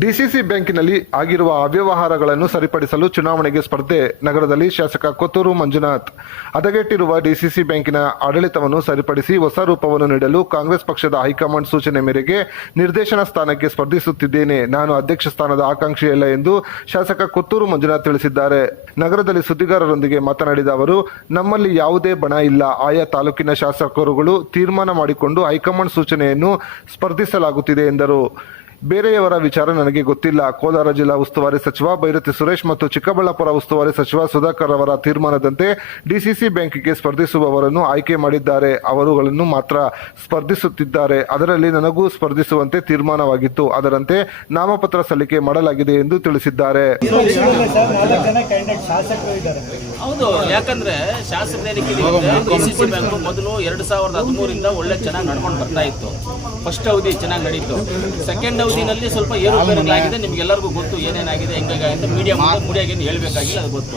DCC ಬ್ಯಾಂಕಿನಲ್ಲಿ ಆಗಿರುವ ಅವ್ಯವಹಾರಗಳನ್ನು ಸರಿಪಡಿಸಲು ಚುನಾವಣೆಗೆ ಸ್ಪರ್ಧೆ. ನಗರದಲ್ಲಿ ಶಾಸಕ ಕೊತ್ತೂರು ಮಂಜುನಾಥ್. ಹದಗೆಟ್ಟಿರುವ ಡಿಸಿಸಿ ಬ್ಯಾಂಕಿನ ಆಡಳಿತವನ್ನು ಸರಿಪಡಿಸಿ ಹೊಸ ರೂಪವನ್ನು ನೀಡಲು ಕಾಂಗ್ರೆಸ್ ಪಕ್ಷದ ಹೈಕಮಾಂಡ್ ಸೂಚನೆ ಮೇರೆಗೆ ನಿರ್ದೇಶನ ಸ್ಥಾನಕ್ಕೆ ಸ್ಪರ್ಧಿಸುತ್ತಿದ್ದೇನೆ. ನಾನು ಅಧ್ಯಕ್ಷ ಸ್ಥಾನದ ಆಕಾಂಕ್ಷಿಯಲ್ಲ ಎಂದು ಶಾಸಕ ಕೊತ್ತೂರು ಮಂಜುನಾಥ್ ತಿಳಿಸಿದ್ದಾರೆ. ನಗರದಲ್ಲಿ ಸುದ್ದಿಗಾರರೊಂದಿಗೆ ಮಾತನಾಡಿದ ಅವರು, ನಮ್ಮಲ್ಲಿ ಯಾವುದೇ ಬಣ ಇಲ್ಲ. ಆಯಾ ತಾಲೂಕಿನ ಶಾಸಕರುಗಳು ತೀರ್ಮಾನ ಮಾಡಿಕೊಂಡು ಹೈಕಮಾಂಡ್ ಸೂಚನೆಯನ್ನು ಸ್ಪರ್ಧಿಸಲಾಗುತ್ತಿದೆ ಎಂದರು. ಬೇರೆಯವರ ವಿಚಾರ ನನಗೆ ಗೊತ್ತಿಲ್ಲ. ಕೋಲಾರ ಜಿಲ್ಲಾ ಉಸ್ತುವಾರಿ ಸಚಿವ ಬೈರತಿ ಸುರೇಶ್ ಮತ್ತು ಚಿಕ್ಕಬಳ್ಳಾಪುರ ಉಸ್ತುವಾರಿ ಸಚಿವ ಸುಧಾಕರ್ ಅವರ ತೀರ್ಮಾನದಂತೆ ಡಿಸಿಸಿ ಬ್ಯಾಂಕಿಗೆ ಸ್ಪರ್ಧಿಸುವವರನ್ನು ಆಯ್ಕೆ ಮಾಡಿದ್ದಾರೆ. ಅವರುಗಳನ್ನು ಮಾತ್ರ ಸ್ಪರ್ಧಿಸುತ್ತಿದ್ದಾರೆ. ಅದರಲ್ಲಿ ನನಗೂ ಸ್ಪರ್ಧಿಸುವಂತೆ ತೀರ್ಮಾನವಾಗಿತ್ತು. ಅದರಂತೆ ನಾಮಪತ್ರ ಸಲ್ಲಿಕೆ ಮಾಡಲಾಗಿದೆ ಎಂದು ತಿಳಿಸಿದ್ದಾರೆ. ಹೌದು, ಯಾಕಂದ್ರೆ ಡಿಸಿಸಿ ಬ್ಯಾಂಕ್ ಮೊದಲು 2013 ಒಳ್ಳೆ ಚೆನ್ನಾಗಿ ನಡ್ಕೊಂಡು ಬರ್ತಾ ಇತ್ತು. ಫಸ್ಟ್ ಅವಧಿ ಚೆನ್ನಾಗಿ ನಡೀತು. ಸೆಕೆಂಡ್ ಅವಧಿನಲ್ಲಿ ಸ್ವಲ್ಪ ಏರುಪೇರುಗಳಾಗಿದೆ. ನಿಮ್ಗೆಲ್ಲರಿಗೂ ಗೊತ್ತು ಏನೇನಾಗಿದೆ, ಹೆಂಗಾಗಿದೆ ಅಂತ ಮೀಡಿಯಾಗೆ ಹೇಳಬೇಕಾಗಿಲ್ಲ, ಅದು ಗೊತ್ತು.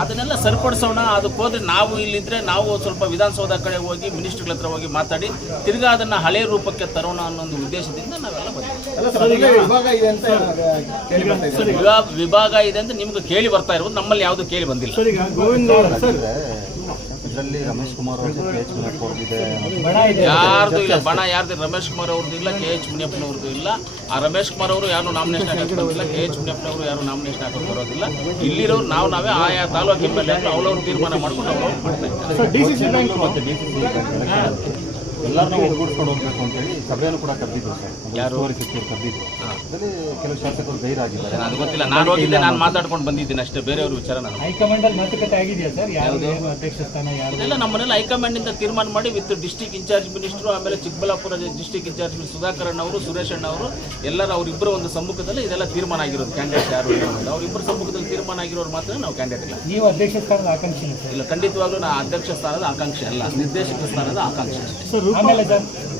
ಅದನ್ನೆಲ್ಲ ಸರಿಪಡಿಸೋಣ. ಅದಕ್ಕೆ ಹೋದ್ರೆ ನಾವು ಇಲ್ಲಿದ್ರೆ ನಾವು ಸ್ವಲ್ಪ ವಿಧಾನಸೌಧ ಕಡೆ ಹೋಗಿ ಮಿನಿಸ್ಟರ್ಗಳ ಹತ್ರ ಹೋಗಿ ಮಾತಾಡಿ ತಿರ್ಗಾ ಅದನ್ನ ಹಳೆ ರೂಪಕ್ಕೆ ತರೋಣ ಅನ್ನೋ ಒಂದು ಉದ್ದೇಶದಿಂದ ನಾವೆಲ್ಲ ವಿಭಾಗ ಇದೆ ಅಂತ ನಿಮ್ಗೆ ಕೇಳಿ ಬರ್ತಾ ಇರೋದು, ನಮ್ಮಲ್ಲಿ ಯಾವುದು ಕೇಳಿ ಬಂದಿಲ್ಲ. ರಮೇಶ್ ಕುಮಾರ್ ಯಾರ್ದು ಇಲ್ಲ ಬಣ, ಯಾರ್ದು ರಮೇಶ್ ಕುಮಾರ್ ಅವ್ರದ್ದು ಇಲ್ಲ, KH ಮುನಿಯಪ್ಪನವ್ರದ್ದು ಇಲ್ಲ. ಆ ರಮೇಶ್ ಕುಮಾರ್ ಅವರು ಯಾರು ನಾಮಿನೇಷನ್ ಹಾಕಕ್ಕೆ ಬರೋದಿಲ್ಲ, KH ಮುನಿಯಪ್ಪನವರು ಯಾರು ನಾಮಿನೇಷನ್ ಹಾಕಕ್ಕೆ ಬರೋದಿಲ್ಲ. ಇಲ್ಲಿರೋರು ನಾವೇ ಆಯಾ ತಾಲೂಕು MLA ಅವ್ರವ್ರು ತೀರ್ಮಾನ ಮಾಡ್ಕೊಂಡು ಅವ್ರವ್ರು ಮಾಡ್ತಾ ಇದ್ದಾರೆ. ಎಲ್ಲರನ್ನೂ ಒಗ್ಗೂಡಿಸ್ಕೊಂಡು ಹೋಗ್ಬೇಕು ಅಂತ ಹೇಳಿ ಸಭೆಯನ್ನು ಕೂಡ ಕರೆದಿದ್ರು ಸರ್. ಯಾರು ಕರೆದಿದ್ರು. ಅದರಲ್ಲಿ ಕೆಲವು ಶಾಸಕರು ಗೈರಾಗಿದ್ದಾರೆ. ಅದು ಗೊತ್ತಿಲ್ಲ, ನಾನು ಹೋಗಿದ್ದೆ, ನಾನು ಮಾತಾಡ್ಕೊಂಡು ಬಂದಿದ್ದೀನಿ ಅಷ್ಟೇ, ಬೇರೆಯವ್ರ ವಿಚಾರ. ನಾನು ಹೈಕಮಾಂಡ್ ಅಲ್ಲಿ ಮಾತುಕತೆ ಆಗಿದೆಯಾ ಸರ್? ಯಾವುದು ಅಧ್ಯಕ್ಷ ಸ್ಥಾನ ಇದೆಲ್ಲ ನಮ್ಮನೆಲ್ಲ ಹೈಕಮಾಂಡ್ ಇಂದ ತೀರ್ಮಾನ ಮಾಡಿ ವಿತ್ ಡಿಸ್ಟ್ರಿಕ್ಟ್ ಇನ್ಚಾರ್ಜ್ ಮಿನಿಸ್ಟರ್, ಆಮೇಲೆ Chikkaballapur district incharge minister Sudhakar ಅವರು, ಸುರೇಶ್ ಅಣ್ಣ ಅವರು ಎಲ್ಲರೂ ಅವರಿಬ್ಬರು ಒಂದು ಸಮ್ಮುಖದಲ್ಲಿ ಇದೆಲ್ಲ ತೀರ್ಮಾನ ಆಗಿರೋದು. ಕ್ಯಾಂಡಿಡೇಟ್ ಯಾರು ಅವರಿಬ್ಬರು ಸಮ್ಮುಖದಲ್ಲಿ ತೀರ್ಮಾನ ಆಗಿರೋರು ಮಾತ್ರ ನಾವು ಕ್ಯಾಂಡಿಡೇಟ್ ಇಲ್ಲ. ನೀವು ಅಧ್ಯಕ್ಷ ಸ್ಥಾನದ ಆಕಾಂಕ್ಷಿ ಇಲ್ಲ, ಖಂಡಿತವಾಗ್ಲೂ ನಾ ಅಧ್ಯಕ್ಷ ಸ್ಥಾನದ ಆಕಾಂಕ್ಷೆ ಅಲ್ಲ, ನಿರ್ದೇಶಕ ಸ್ಥಾನದ ಆಕಾಂಕ್ಷೆ.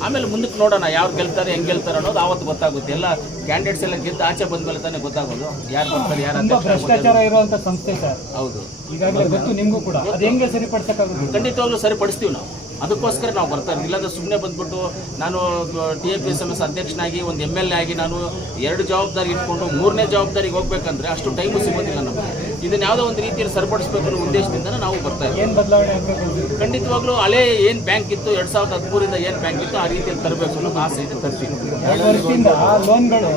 ಆಮೇಲೆ ಮುಂದಕ್ಕೆ ನೋಡೋಣ ಯಾರು ಗೆಲ್ತಾರೆ, ಹೆಂಗ್ ಗೆಲ್ತಾರೆ ಅನ್ನೋದು ಆವತ್ತು ಗೊತ್ತಾಗುತ್ತೆ. ಎಲ್ಲ ಕ್ಯಾಂಡಿಡೇಟ್ಸ್ ಎಲ್ಲ ಗೆದ್ದು ಆಚೆ ಬಂದ ಮೇಲೆ ತಾನೇ ಗೊತ್ತಾಗೋದು ಯಾರು ಬರ್ತಾರೆ, ಯಾರು ಭ್ರಷ್ಟಾಚಾರ ಇರುವಂತ ಸಂಸ್ಥೆ ಸರ್. ಹೌದು, ಈಗಾಗಲೇ ಗೊತ್ತು ನಿಮಗೂ ಕೂಡ. ಅದು ಹೆಂಗೆ ಸರಿಪಡಿಸಕ್ಕಾಗುತ್ತೆ? ಖಂಡಿತವಾಗ್ಲೂ ಸರಿಪಡಿಸ್ತೀವಿ ನಾವು. ಅದಕ್ಕೋಸ್ಕರ ನಾವು ಬರ್ತಾರೆ. ಇಲ್ಲಾಂದ್ರೆ ಸುಮ್ಮನೆ ಬಂದ್ಬಿಟ್ಟು ನಾನು TFSMS ಅಧ್ಯಕ್ಷನಾಗಿ ಒಂದು MLA ಆಗಿ ನಾನು 2 ಜವಾಬ್ದಾರಿ ಇಟ್ಕೊಂಡು 3ನೇ ಜವಾಬ್ದಾರಿಗೆ ಹೋಗ್ಬೇಕಂದ್ರೆ ಅಷ್ಟು ಟೈಮು ಸಿಗೋದಿಲ್ಲ ನಮಗೆ. ಇದನ್ನ ಯಾವುದೋ ಒಂದು ರೀತಿಯಲ್ಲಿ ಸರಿಪಡಿಸಬೇಕು ಅನ್ನೋ ಉದ್ದೇಶದಿಂದ ನಾವು ಬರ್ತಾ ಇದ್ದೀವಿ. ಏನು ಬದಲಾವಣೆ ಆಗಬೇಕು? ಖಂಡಿತವಾಗ್ಲೂ ಹಳೆ ಏನು ಬ್ಯಾಂಕ್ ಇತ್ತು 2013 ಏನು ಬ್ಯಾಂಕ್ ಇತ್ತು ಆ ರೀತಿಯಲ್ಲಿ ತರಬೇಕು ಅನ್ನೋ ಆಸೆ ಇದೆ, ತರ್ತೀವಿ. 2 ವರ್ಷದಿಂದ ಲೋನ್ಗಳು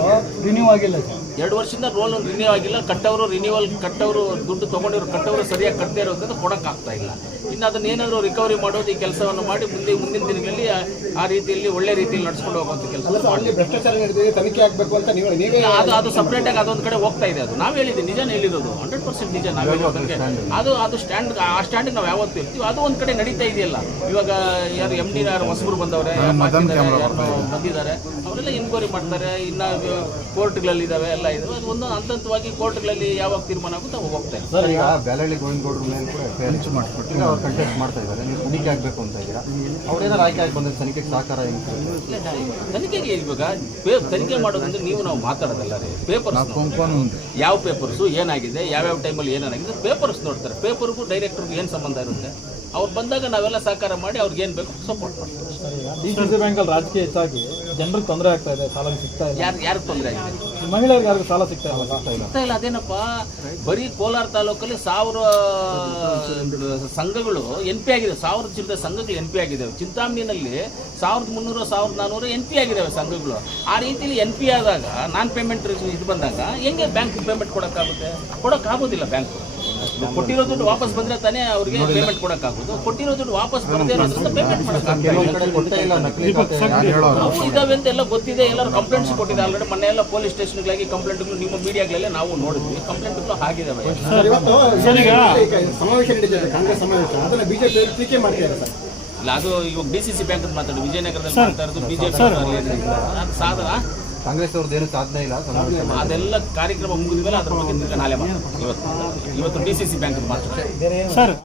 ರಿನ್ಯೂ ಆಗಿಲ್ಲ ಸರ್. 2 ವರ್ಷದಿಂದ ರೋಲ್ ರಿನ್ಯೂ ಆಗಿಲ್ಲ. ಕಟ್ಟವರು ರಿನ್ಯೂವಲ್ ಕಟ್ಟವರು ದುಡ್ಡು ತೊಗೊಂಡಿರೋ ಕಟ್ಟವರು ಸರಿಯಾಗಿ ಕಟ್ಟದೇ ಇರೋದ್ರಿಂದ ಕೊಡೋಕ್ಕಾಗ್ತಾ ಇಲ್ಲ. ಇನ್ನು ಅದನ್ನ ಏನಾದರೂ ರಿಕವರಿ ಮಾಡೋದು, ಈ ಕೆಲಸವನ್ನು ಮಾಡಿ ಮುಂದಿನ ದಿನಗಳಲ್ಲಿ ಆ ರೀತಿಯಲ್ಲಿ ಒಳ್ಳೆ ರೀತಿಯಲ್ಲಿ ನಡ್ಸ್ಕೊಂಡು ಹೋಗುವಂಥ ಕೆಲಸ. ಭ್ರಷ್ಟಾಚಾರ ತನಿಖೆ ಆಗಬೇಕು ಅಂತ ಅದು ಸಪ್ರೇಟಾಗಿ ಅದೊಂದು ಕಡೆ ಹೋಗ್ತಾ ಇದೆ. ಅದು ನಾವು ಹೇಳಿದ್ವಿ, ನಿಜನೇ ಹೇಳಿರೋದು, 100% ನಿಜ. ನಾವು ಹೇಳೋದಕ್ಕೆ ಅದು ಸ್ಟ್ಯಾಂಡ್, ಆ ಸ್ಟ್ಯಾಂಡಿಗೆ ನಾವು ಯಾವತ್ತೂ ಇರ್ತೀವಿ. ಅದು ಒಂದು ಕಡೆ ನಡೀತಾ ಇದೆಯಲ್ಲ. ಇವಾಗ ಯಾರು MD ಯಾರು ಹೊಸಬರು ಬಂದವ್ರೆ, ಬಂದಿದ್ದಾರೆ, ಅವರೆಲ್ಲ ಎನ್ಕ್ವೈರಿ ಮಾಡ್ತಾರೆ. ಇನ್ನು ಕೋರ್ಟ್ಗಳಲ್ಲಿದ್ದಾವೆ, ಎಲ್ಲ ಇದಾವೆ. ಅದು ಒಂದು ಹಂತವಾಗಿ ಕೋರ್ಟ್ಗಳಲ್ಲಿ ಯಾವಾಗ ತೀರ್ಮಾನ ಆಗುತ್ತೆ ಅವಾಗ ಹೋಗ್ತಾ ಇದೆ. ಸರ್, ಈಗ ಬ್ಯಾಲಳ್ಳಿ ಗೋವಿಂದಗೌಡರ ಮೇಲೆ ಕೂಡ ಅವ್ರು ಕಂಟೆಸ್ಟ್ ಮಾಡ್ತಾ ಇದ್ದಾರೆ. ನೀವು ತನಿಖೆ ಆಗಬೇಕು ಅಂತ ಇದ್ದೀರಾ. ಅವ್ರೇನಾರು ಆಯ್ಕೆ ಆಗಿ ಬಂದ್ರೆ ತನಿಖೆಗೆ ಸಹಕಾರ ತನಿಖೆಗೆ ಇವಾಗ ತನಿಖೆ ಮಾಡೋದಂದ್ರೆ ನಾವು ಮಾತಾಡೋದಲ್ಲ ರೀ. ಪೇಪರ್ಸ್, ಯಾವ ಪೇಪರ್ಸು ಏನಾಗಿದೆ, ಯಾವ್ಯಾವ ಟೈಮಲ್ಲಿ ಏನಾಗಿದೆ ಪೇಪರ್ಸ್ ನೋಡ್ತಾರೆ. ಪೇಪರ್ಗೂ ಡೈರೆಕ್ಟರ್ಗೂ ಏನು ಸಂಬಂಧ ಇರುತ್ತೆ? ಅವ್ರು ಬಂದಾಗ ನಾವೆಲ್ಲ ಸಹಕಾರ ಮಾಡಿ ಅವ್ರಿಗೆ ಏನು ಬೇಕು ಸಪೋರ್ಟ್ ಮಾಡ್ತೀವಿ. DCC ಬ್ಯಾಂಕಲ್ಲಿ ರಾಜಕೀಯ ಹೆಚ್ಚಾಗಿ ಜನರಿಗೆ ತೊಂದರೆ ಆಗ್ತಾ ಇದೆ, ಸಾಲ ಸಿಗ್ತಾ ಇಲ್ಲ. ಯಾರಿಗೆ ತೊಂದರೆ ಆಗಿದೆ? ಮಹಿಳೆಯರಿಗೆ ಯಾರಿಗೂ ಸಾಲ ಸಿಗ್ತಾ ಇಲ್ಲ. ಅದೇನಪ್ಪ, ಬರೀ ಕೋಲಾರ ತಾಲೂಕಲ್ಲಿ 1000 ಸಂಘಗಳು NP ಆಗಿದೆ. 1000 ಚಿಲ್ಲರೆ ಸಂಘಗಳು NP ಆಗಿದ್ದಾವೆ. ಚಿಂತಾಮಣಿನಲ್ಲಿ 1300 1400 NP ಆಗಿದ್ದಾವೆ ಸಂಘಗಳು. ಆ ರೀತಿಯಲ್ಲಿ NP ಆದಾಗ ನಾನ್ ಪೇಮೆಂಟ್ ಇದು ಬಂದಾಗ ಹೆಂಗೆ ಬ್ಯಾಂಕ್ ಪೇಮೆಂಟ್ ಕೊಡೋಕ್ಕಾಗೋದಿಲ್ಲ. ಬ್ಯಾಂಕ್ ಕೊಟ್ಟಿರೋ ದುಡ್ಡು ವಾಪಸ್ ಬಂದ್ರೆ ತಾನೇ ಅವ್ರಿಗೆ ಪೇಮೆಂಟ್ ಕೊಡೋಕ್ಕಾಗೋದು. ಕೊಟ್ಟಿರೋ ದುಡ್ಡು ವಾಪಸ್ ಬರದೇ ಇರೋದ್ರಿಂದ ಪೇಮೆಂಟ್ ಇದಾವೆ ಅಂತ ಎಲ್ಲ ಗೊತ್ತಿದೆ. ಎಲ್ಲರೂ ಕಂಪ್ಲೇಂಟ್ಸ್ ಕೊಟ್ಟಿದೆ ಆಲ್ರೆಡಿ. ಮೊನ್ನೆ ಎಲ್ಲ ಪೊಲೀಸ್ ಸ್ಟೇಷನ್ಗಳಾಗಿ ಕಂಪ್ಲೇಂಟ್ಗಳು ನಿಮ್ಮ ಮೀಡಿಯಾಗಳೆಲ್ಲ ನಾವು ನೋಡಿದ್ವಿ. ಕಂಪ್ಲೇಂಟ್ಗಳು ಆಗಿದ್ದಾವೆ. ಇಲ್ಲ, ಅದು ಇವಾಗ DCC ಬ್ಯಾಂಕ್ ಅಂತ ಮಾತಾಡಿ ವಿಜಯನಗರದಲ್ಲಿ ಮಾಡ್ತಾ ಇರೋದು BJP ಸಾಧನ. ಕಾಂಗ್ರೆಸ್ ಅವ್ರದ್ದು ಏನು ಸಾಧನೆ ಇಲ್ಲ. ಅದೆಲ್ಲ ಕಾರ್ಯಕ್ರಮ ಮುಗಿದ ಮೇಲೆ ಅದ್ರ ಬಗ್ಗೆ ನಾಳೆ ಮಾತಾಡ್ತೀವಿ. ಇವತ್ತು DCC ಬ್ಯಾಂಕ್ ಮಾತಾಡ್ತೀವಿ ಸರ್.